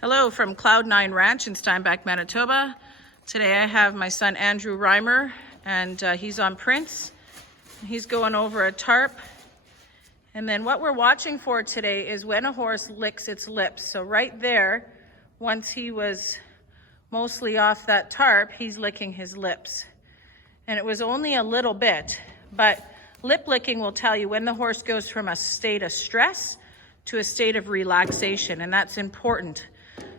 Hello from Cloud9 Ranch in Steinbach, Manitoba. Today I have my son Andrew Reimer, and he's on Prince. He's going over a tarp. And then what we're watching for today is when a horse licks its lips. So right there, once he was mostly off that tarp, he's licking his lips. And it was only a little bit, but lip licking will tell you when the horse goes from a state of stress to a state of relaxation, and that's important.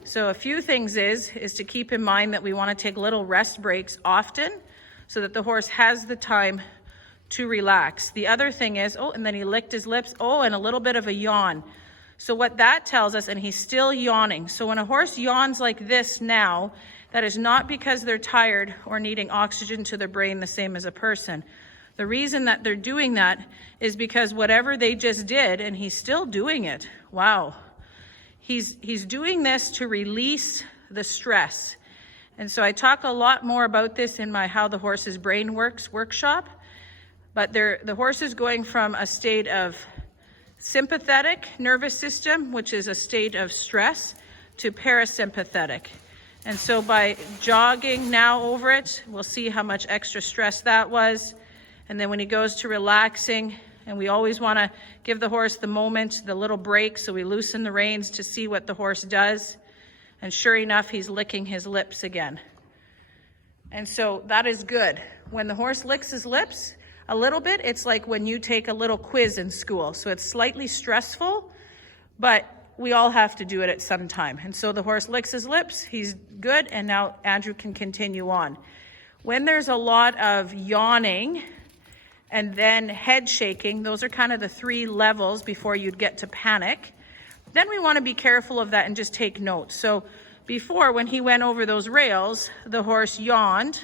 So a few things is to keep in mind that we want to take little rest breaks often so that the horse has the time to relax. The other thing is, and then he licked his lips, and a little bit of a yawn. So what that tells us, and he's still yawning. So when a horse yawns like this now, that is not because they're tired or needing oxygen to their brain the same as a person. The reason that they're doing that is because whatever they just did, and he's still doing it, wow. He's doing this to release the stress. And so I talk a lot more about this in my How the Horse's Brain Works workshop. But the horse is going from a state of sympathetic nervous system, which is a state of stress, to parasympathetic. And so by jogging now over it, we'll see how much extra stress that was. And then when he goes to relaxing, and we always want to give the horse the moment, the little break, so we loosen the reins to see what the horse does. And sure enough, he's licking his lips again. And so that is good. When the horse licks his lips a little bit, it's like when you take a little quiz in school. So it's slightly stressful, but we all have to do it at some time. And so the horse licks his lips, he's good, and now Andrew can continue on. When there's a lot of yawning, and then head shaking, those are kind of the 3 levels before you'd get to panic. Then we want to be careful of that and just take notes. So before, when he went over those rails, the horse yawned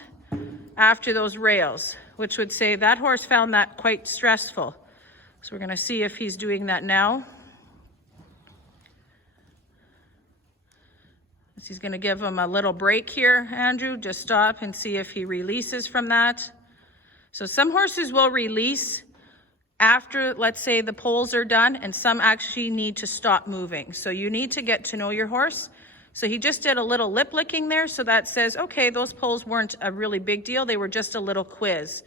after those rails, which would say that horse found that quite stressful. So we're going to see if he's doing that now. He's going to give him a little break here, Andrew. Just stop and see if he releases from that. So some horses will release after, let's say, the poles are done, and some actually need to stop moving. So you need to get to know your horse. So he just did a little lip licking there. So that says, okay, those poles weren't a really big deal. They were just a little quiz.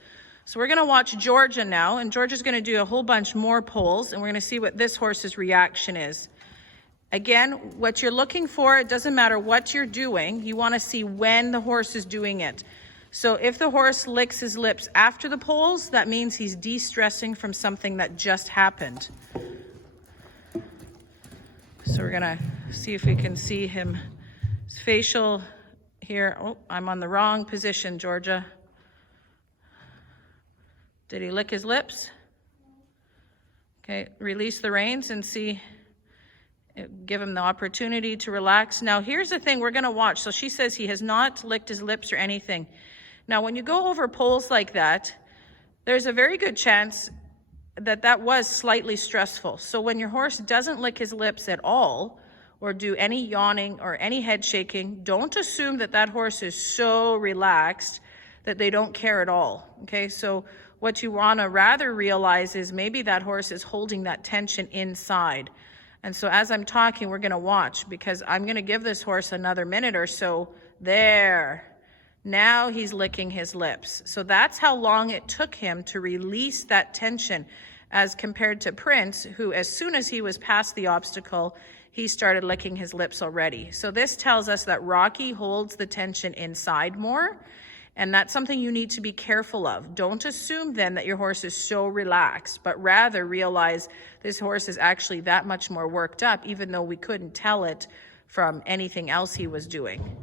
So we're going to watch Georgia now, and Georgia's going to do a whole bunch more poles, and we're going to see what this horse's reaction is. Again, what you're looking for, it doesn't matter what you're doing. You want to see when the horse is doing it. So if the horse licks his lips after the poles, that means he's de-stressing from something that just happened. So we're gonna see if we can see his facial here. I'm on the wrong position, Georgia. Did he lick his lips? Okay, release the reins and see, give him the opportunity to relax. Now here's the thing we're gonna watch. So she says he has not licked his lips or anything. Now, when you go over poles like that, there's a very good chance that that was slightly stressful. So when your horse doesn't lick his lips at all, or do any yawning or any head shaking, don't assume that that horse is so relaxed that they don't care at all, okay? So what you wanna rather realize is maybe that horse is holding that tension inside. And so as I'm talking, we're gonna watch, because I'm gonna give this horse another minute or so. There. Now he's licking his lips. So that's how long it took him to release that tension, as compared to Prince, who as soon as he was past the obstacle, he started licking his lips already. So this tells us that Rocky holds the tension inside more, and that's something you need to be careful of. Don't assume then that your horse is so relaxed, but rather realize this horse is actually that much more worked up, even though we couldn't tell it from anything else he was doing.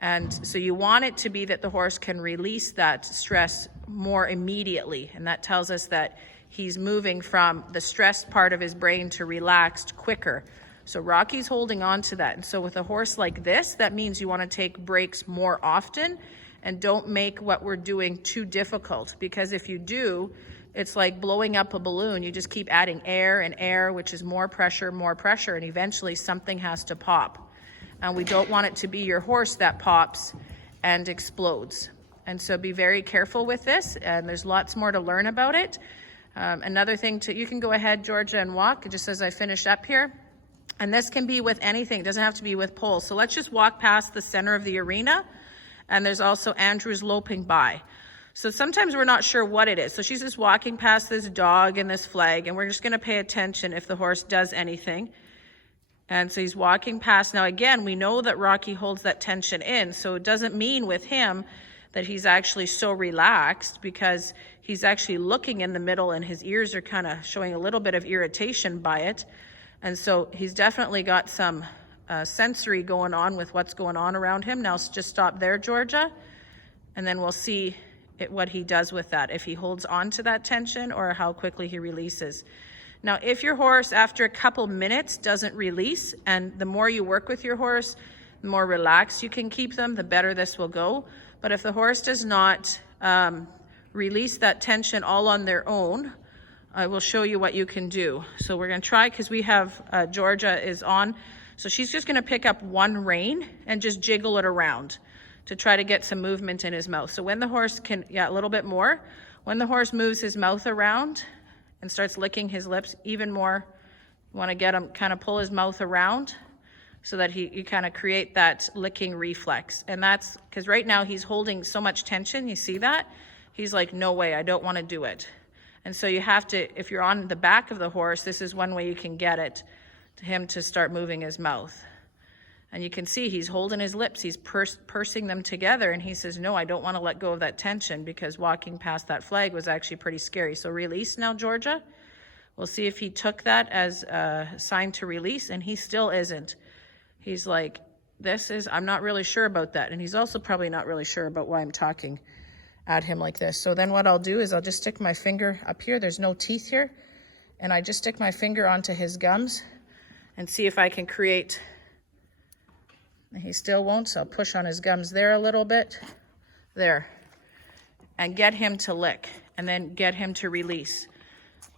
And so you want it to be that the horse can release that stress more immediately. And that tells us that he's moving from the stressed part of his brain to relaxed quicker. So Rocky's holding on to that. And so with a horse like this, that means you want to take breaks more often and don't make what we're doing too difficult. Because if you do, it's like blowing up a balloon. You just keep adding air and air, which is more pressure, and eventually something has to pop. And we don't want it to be your horse that pops and explodes. And so be very careful with this, and there's lots more to learn about it. Another thing you can go ahead, Georgia, and walk, just as I finish up here. And this can be with anything. It doesn't have to be with poles. So let's just walk past the center of the arena. And there's also Andrew's loping by. So sometimes we're not sure what it is. So she's just walking past this dog and this flag, and we're just going to pay attention if the horse does anything. And so he's walking past. Now, again, we know that Rocky holds that tension in. So it doesn't mean with him that he's actually so relaxed, because he's actually looking in the middle and his ears are kind of showing a little bit of irritation by it. And so he's definitely got some sensory going on with what's going on around him. Now just stop there, Georgia, and then we'll see what he does with that, if he holds on to that tension or how quickly he releases. Now, if your horse after a couple minutes doesn't release, and the more you work with your horse, the more relaxed you can keep them, the better this will go. But if the horse does not release that tension all on their own, I will show you what you can do. So we're going to try, because we have Georgia is on. So she's just going to pick up one rein and just jiggle it around to try to get some movement in his mouth. So when the horse can, a little bit more. When the horse moves his mouth around and starts licking his lips even more, you want to get him, kind of pull his mouth around so that you kind of create that licking reflex. And that's because right now he's holding so much tension. You see that? He's like, no way, I don't want to do it. And so you have to, if you're on the back of the horse, this is one way you can get it to him to start moving his mouth. And you can see he's holding his lips, he's pursing them together, and he says, no, I don't want to let go of that tension, because walking past that flag was actually pretty scary. So release now, Georgia. We'll see if he took that as a sign to release, and he still isn't. He's like, I'm not really sure about that. And he's also probably not really sure about why I'm talking at him like this. So then what I'll do is I'll just stick my finger up here. There's no teeth here. And I just stick my finger onto his gums and see if I can create, he still won't, so I'll push on his gums there a little bit, there, and get him to lick, and then get him to release.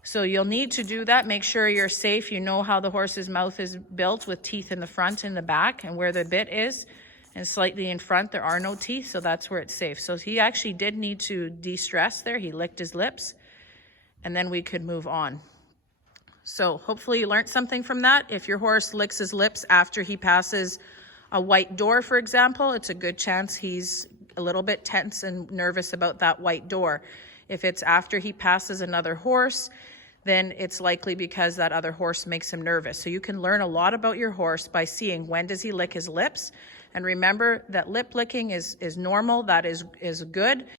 So you'll need to do that. Make sure you're safe. You know how the horse's mouth is built, with teeth in the front and the back, and where the bit is. And slightly in front, there are no teeth, so that's where it's safe. So he actually did need to de-stress there. He licked his lips, and then we could move on. So hopefully you learned something from that. If your horse licks his lips after he passes a white door, for example, it's a good chance he's a little bit tense and nervous about that white door. If it's after he passes another horse, then it's likely because that other horse makes him nervous. So you can learn a lot about your horse by seeing when does he lick his lips. And remember that lip licking is normal, that is good.